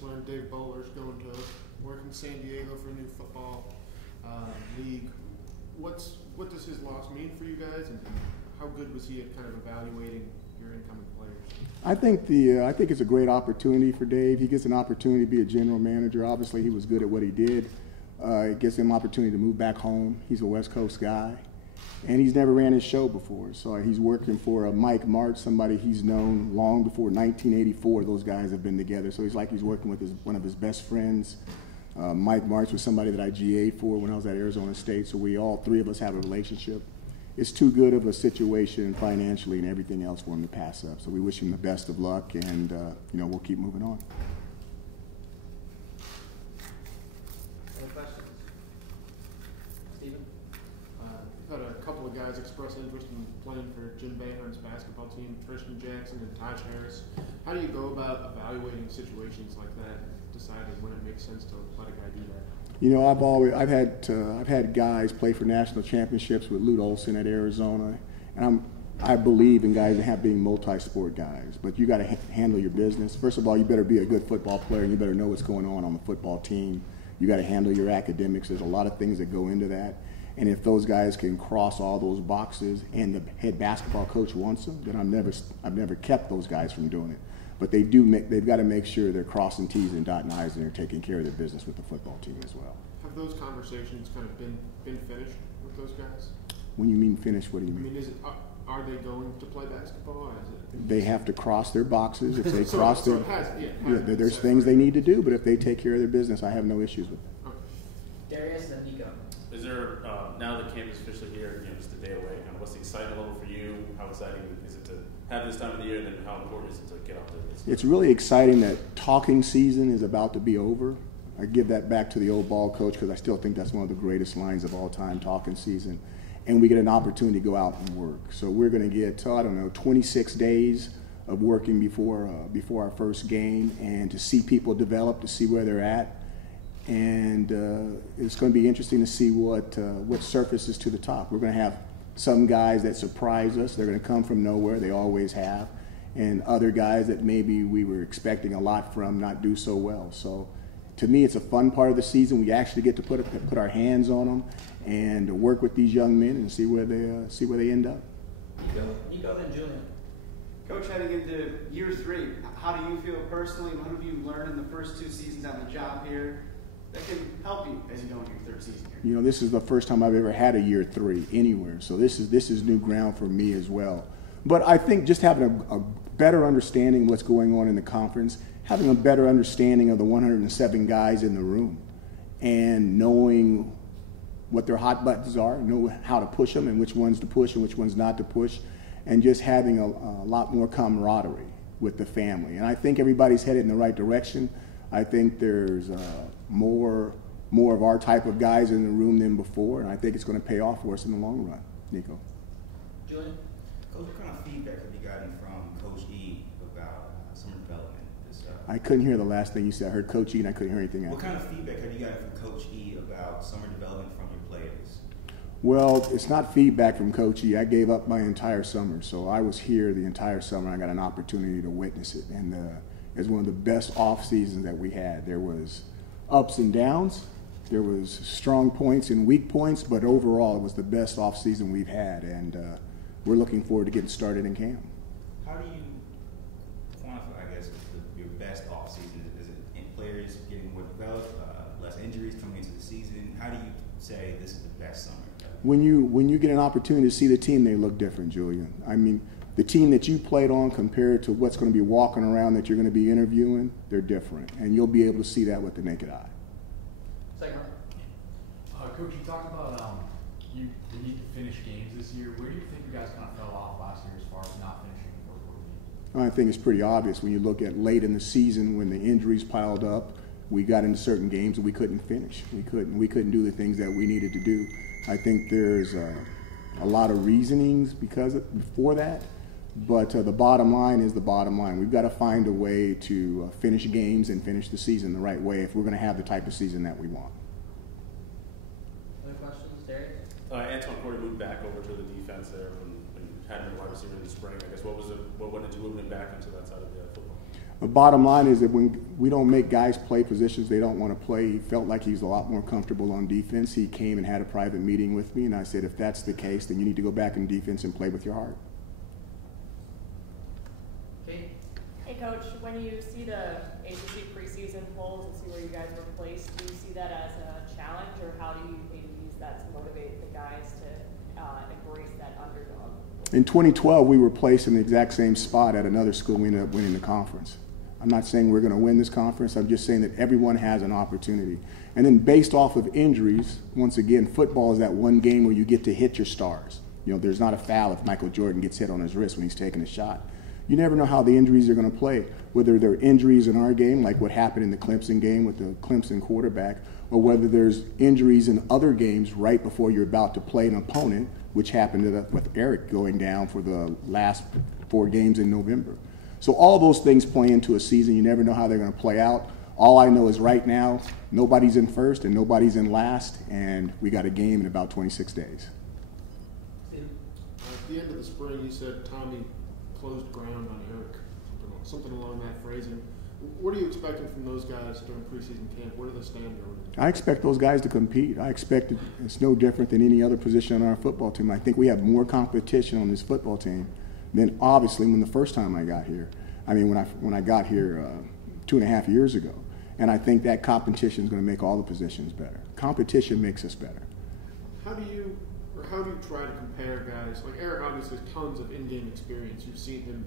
just learned Dave Bowler's going to work in San Diego for a new football league. What does his loss mean for you guys, and how good was he at kind of evaluating your incoming players? I think it's a great opportunity for Dave. He gets an opportunity to be a general manager. Obviously, he was good at what he did. It gives him an opportunity to move back home. He's a West Coast guy, and he's never ran his show before. So he's working for Mike March, somebody he's known long before 1984. Those guys have been together. So he's working with one of his best friends. Mike March was somebody that I GA'd for when I was at Arizona State. So all three of us have a relationship. It's too good of a situation financially and everything else for him to pass up. So we wish him the best of luck, and we'll keep moving on. Any questions? Stephen? We've had a couple of guys express interest in playing for Jim Boeheim's basketball team, Tristan Jackson and Taj Harris. How do you go about evaluating situations like that, deciding when it makes sense to let a guy do that? I've had guys play for national championships with Lute Olson at Arizona, and I believe in guys that have being multi-sport guys. But you got to handle your business. First of all, you better be a good football player, and you better know what's going on the football team. You got to handle your academics. There's a lot of things that go into that, and if those guys can cross all those boxes, and the head basketball coach wants them, then I've never kept those guys from doing it. But they've got to make sure they're crossing T's and dotting I's, and they're taking care of their business with the football team as well. Have those conversations kind of been finished with those guys? When you mean finished, what do you mean? I mean, are they going to play basketball, or is it? They have to cross their boxes. If they there's so things they need to do, but if they take care of their business, I have no issues with it. Okay. Darius and Nico. Is there, now that camp is officially here, just a day away, kind of what's the excitement level for you? How exciting is it to have this time of the year, and then how important is it to get out there? It's really exciting that talking season is about to be over. I give that back to the old ball coach because I still think that's one of the greatest lines of all time, talking season. And we get an opportunity to go out and work. So we're going to get, 26 days of working before our first game, and to see people develop, to see where they're at. And it's going to be interesting to see what surfaces to the top. We're going to have some guys that surprise us. They're going to come from nowhere. They always have. And other guys that maybe we were expecting a lot from not do so well. So to me, it's a fun part of the season. We actually get to put our hands on them and work with these young men and see where they end up. Nico and Julian. Coach, heading into year 3, how do you feel personally? What have you learned in the first 2 seasons on the job here that can help you as you go into your 3rd season here? This is the first time I've ever had a year 3 anywhere, so this is new ground for me as well. But I think just having a better understanding of what's going on in the conference, having a better understanding of the 107 guys in the room, and knowing what their hot buttons are, know how to push them and which ones to push and which ones not to push, and just having a lot more camaraderie with the family. And I think everybody's headed in the right direction. I think there's more of our type of guys in the room than before, and I think it's going to pay off for us in the long run. Nico. Julian? Coach, what kind of feedback have you gotten from Coach E about summer development? I couldn't hear the last thing you said. I heard Coach E and I couldn't hear anything else. What kind of feedback have you gotten from Coach E about summer development from your players? Well, it's not feedback from Coach E. I gave up my entire summer, so I was here the entire summer. I got an opportunity to witness it, and it was one of the best off seasons that we had. There was ups and downs. There was strong points and weak points, but overall it was the best off season we've had, and we're looking forward to getting started in camp. How do you quantify, I guess, your best off season? Is it in players getting more developed, less injuries coming into the season? How do you say this is the best summer? When you get an opportunity to see the team, they look different, Julian. I mean, the team that you played on compared to what's going to be walking around that you're going to be interviewing, they're different, and you'll be able to see that with the naked eye. Second. Coach, you talked about the need to finish games this year. Where do you think you guys kind of fell off last year as far as not finishing the fourth quarter games? I think it's pretty obvious when you look at late in the season when the injuries piled up. We got into certain games and we couldn't finish. We couldn't do the things that we needed to do. I think there's a lot of reasonings for that, but the bottom line is the bottom line. We've got to find a way to finish games and finish the season the right way if we're going to have the type of season that we want. Other questions, Derek? Antoine Cordy moved back over to the defense there when you had him wide receiver in the spring. I guess what went into moving him back into that side of the football? The bottom line is that when we don't make guys play positions they don't want to play, he felt like he was a lot more comfortable on defense. He came and had a private meeting with me, and I said, if that's the case, then you need to go back in defense and play with your heart. Kate? Hey, Coach, when you see the ACC preseason polls and see where you guys were placed, do you see that as a challenge, or how do you maybe use that to motivate the guys to embrace that underdog? In 2012, we were placed in the exact same spot at another school. We ended up winning the conference. I'm not saying we're going to win this conference. I'm just saying that everyone has an opportunity. And then based off of injuries, once again, football is that one game where you get to hit your stars. You know, there's not a foul if Michael Jordan gets hit on his wrist when he's taking a shot. You never know how the injuries are going to play, whether they're injuries in our game, like what happened in the Clemson game with the Clemson quarterback, or whether there's injuries in other games right before you're about to play an opponent, which happened with Eric going down for the last 4 games in November. So all those things play into a season. You never know how they're going to play out. All I know is right now, nobody's in first and nobody's in last, and we got a game in about 26 days. Steve? At the end of the spring, you said Tommy closed ground on Eric, something along that phrasing. What are you expecting from those guys during preseason camp? Where do they stand going? I expect those guys to compete. I expect it's no different than any other position on our football team. I think we have more competition on this football team than obviously when the first time I got here. I mean, when I got here 2.5 years ago. And I think that competition is going to make all the positions better. Competition makes us better. How do you try to compare guys? Like Eric obviously has tons of in-game experience. You've seen him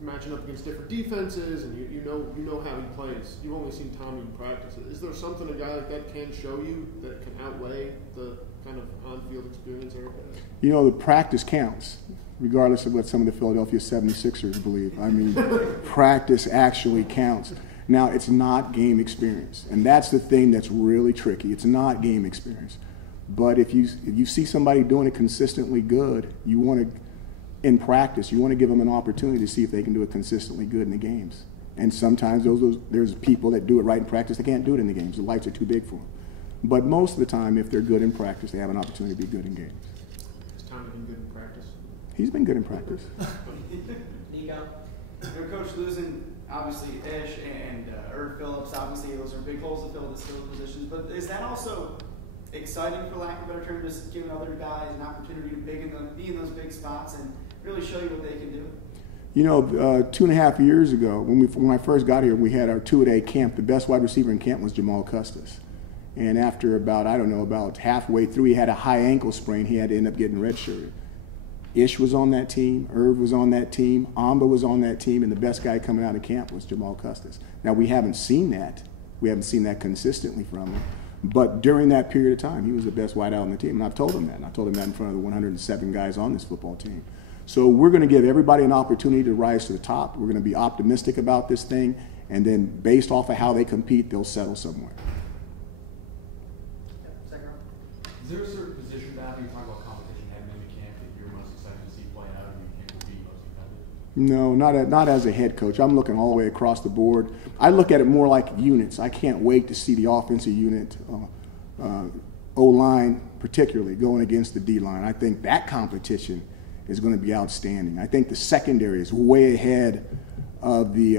matching up against different defenses, and you know how he plays. You've only seen Tommy in practice. Is there something a guy like that can show you that can outweigh the kind of on-field experience Eric has? You know, the practice counts, regardless of what some of the Philadelphia 76ers believe. I mean, practice actually counts. Now, it's not game experience, and that's the thing that's really tricky. It's not game experience. But if you see somebody doing it consistently good, you want to, in practice, you want to give them an opportunity to see if they can do it consistently good in the games. And sometimes there's people that do it right in practice, they can't do it in the games. The lights are too big for them. But most of the time, if they're good in practice, they have an opportunity to be good in games. Has Tommy been good in practice? He's been good in practice. Nico? Your coach losing, obviously, Ish and Irv Phillips, obviously those are big holes to fill the skill positions. But is that also exciting, for lack of a better term, just giving other guys an opportunity to be in those big spots and really show you what they can do? You know, 2.5 years ago, when I first got here, we had our 2-a-day camp. The best wide receiver in camp was Jamal Custis. And after about halfway through, he had a high ankle sprain. He had to end up getting redshirted. Ish was on that team. Irv was on that team. Amba was on that team. And the best guy coming out of camp was Jamal Custis. Now, we haven't seen that. We haven't seen that consistently from him. But during that period of time, he was the best wideout on the team. And I've told him that. And I told him that in front of the 107 guys on this football team. So we're going to give everybody an opportunity to rise to the top. We're going to be optimistic about this thing. And then based off of how they compete, they'll settle somewhere. Second row. Is there a certain position down here, you talk about competition heading into camp, that you're most excited to see playing out, or you think would be most competitive? No, not as a head coach. I'm looking all the way across the board. I look at it more like units. I can't wait to see the offensive unit, O-line particularly, going against the D-line. I think that competition is going to be outstanding. I think the secondary is way ahead of the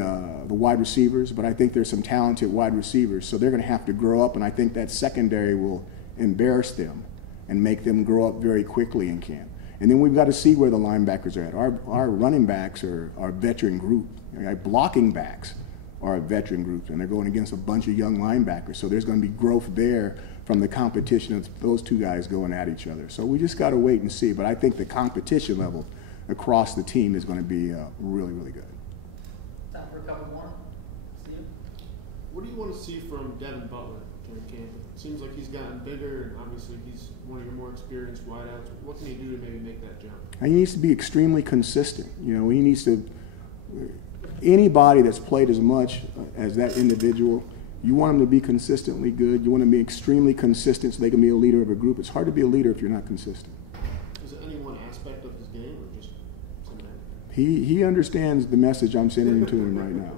wide receivers, but I think there's some talented wide receivers, so they're going to have to grow up, and I think that secondary will embarrass them and make them grow up very quickly in camp. And then we've got to see where the linebackers are at. Our running backs are a veteran group. Our blocking backs are a veteran group, and they're going against a bunch of young linebackers, so there's going to be growth there from the competition of those two guys going at each other. So we just got to wait and see, but I think the competition level across the team is going to be really, really good. Time for a couple more. Steve? What do you want to see from Devin Butler during camp? It seems like he's gotten bigger, and obviously he's one of your more experienced wideouts. What can he do to maybe make that jump? And he needs to be extremely consistent. You know, he needs to. Anybody that's played as much as that individual, you want them to be consistently good. You want them to be extremely consistent so they can be a leader of a group. It's hard to be a leader if you're not consistent. Is it any one aspect of his game, or just something? He understands the message I'm sending to him right now.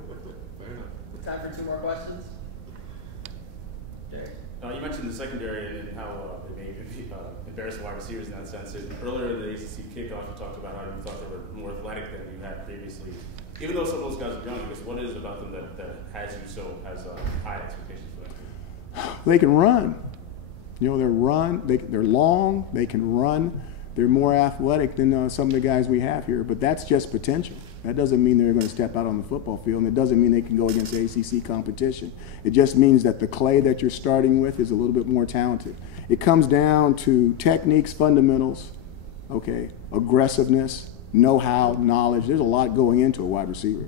Fair enough. Time for 2 more questions. Jerry? You mentioned the secondary and how they may embarrass the wide receivers in that sense. And earlier in the ACC kickoff, you talked about how you thought they were more athletic than you had previously Even though some of those guys are young, I guess what is it about them that has you so has high expectations for that team? They can run. You know, they're long, they can run. They're more athletic than some of the guys we have here, but that's just potential. That doesn't mean they're going to step out on the football field, and it doesn't mean they can go against ACC competition. It just means that the clay that you're starting with is a little bit more talented. It comes down to techniques, fundamentals, okay, aggressiveness, know-how, knowledge. There's a lot going into a wide receiver.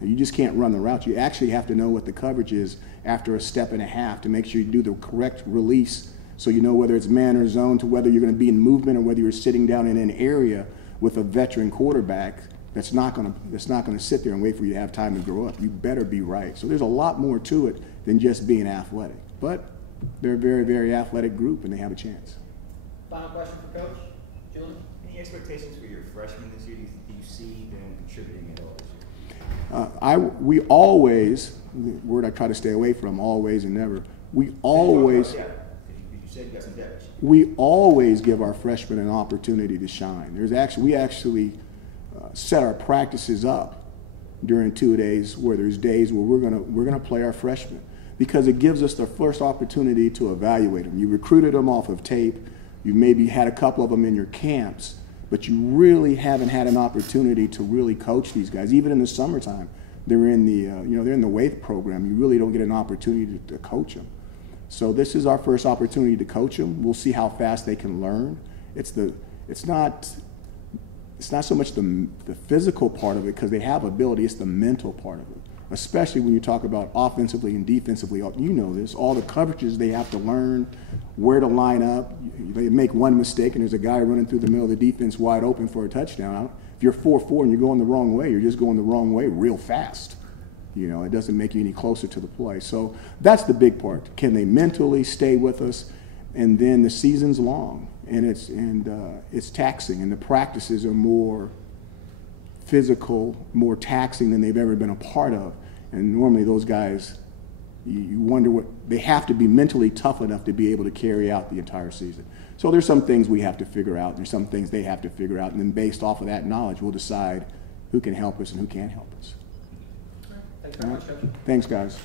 And you just can't run the route. You actually have to know what the coverage is after a step and a half to make sure you do the correct release, so you know whether it's man or zone, to whether you're going to be in movement or whether you're sitting down in an area with a veteran quarterback that's not going to sit there and wait for you to have time to grow up. You better be right. So there's a lot more to it than just being athletic. But they're a very, very athletic group, and they have a chance. Final question for Coach. Julian? Any expectations for your freshmen this year? Do you see them contributing at all this year? We always, the word I try to stay away from, always and never, we always give our freshmen an opportunity to shine. We actually set our practices up during 2 days where there's days where we're gonna play our freshmen, because it gives us the first opportunity to evaluate them. You recruited them off of tape. You maybe had a couple of them in your camps, but you really haven't had an opportunity to really coach these guys. Even in the summertime, they're in the they're in the WAIT program. You really don't get an opportunity to coach them. So this is our first opportunity to coach them. We'll see how fast they can learn. It's not so much the physical part of it, because they have ability. It's the mental part of it, especially when you talk about offensively and defensively. You know this, all the coverages they have to learn, where to line up. They make one mistake and there's a guy running through the middle of the defense wide open for a touchdown. If you're 4-4 and you're going the wrong way, you're just going the wrong way real fast. You know, it doesn't make you any closer to the play. So that's the big part. Can they mentally stay with us? And then the season's long, and it's taxing, and the practices are more physical, more taxing than they've ever been a part of. And normally those guys, you wonder what they have to be mentally tough enough to be able to carry out the entire season. So there's some things we have to figure out, and there's some things they have to figure out, and then based off of that knowledge, we'll decide who can help us and who can't help us. Thanks very much, Coach. Thanks, guys.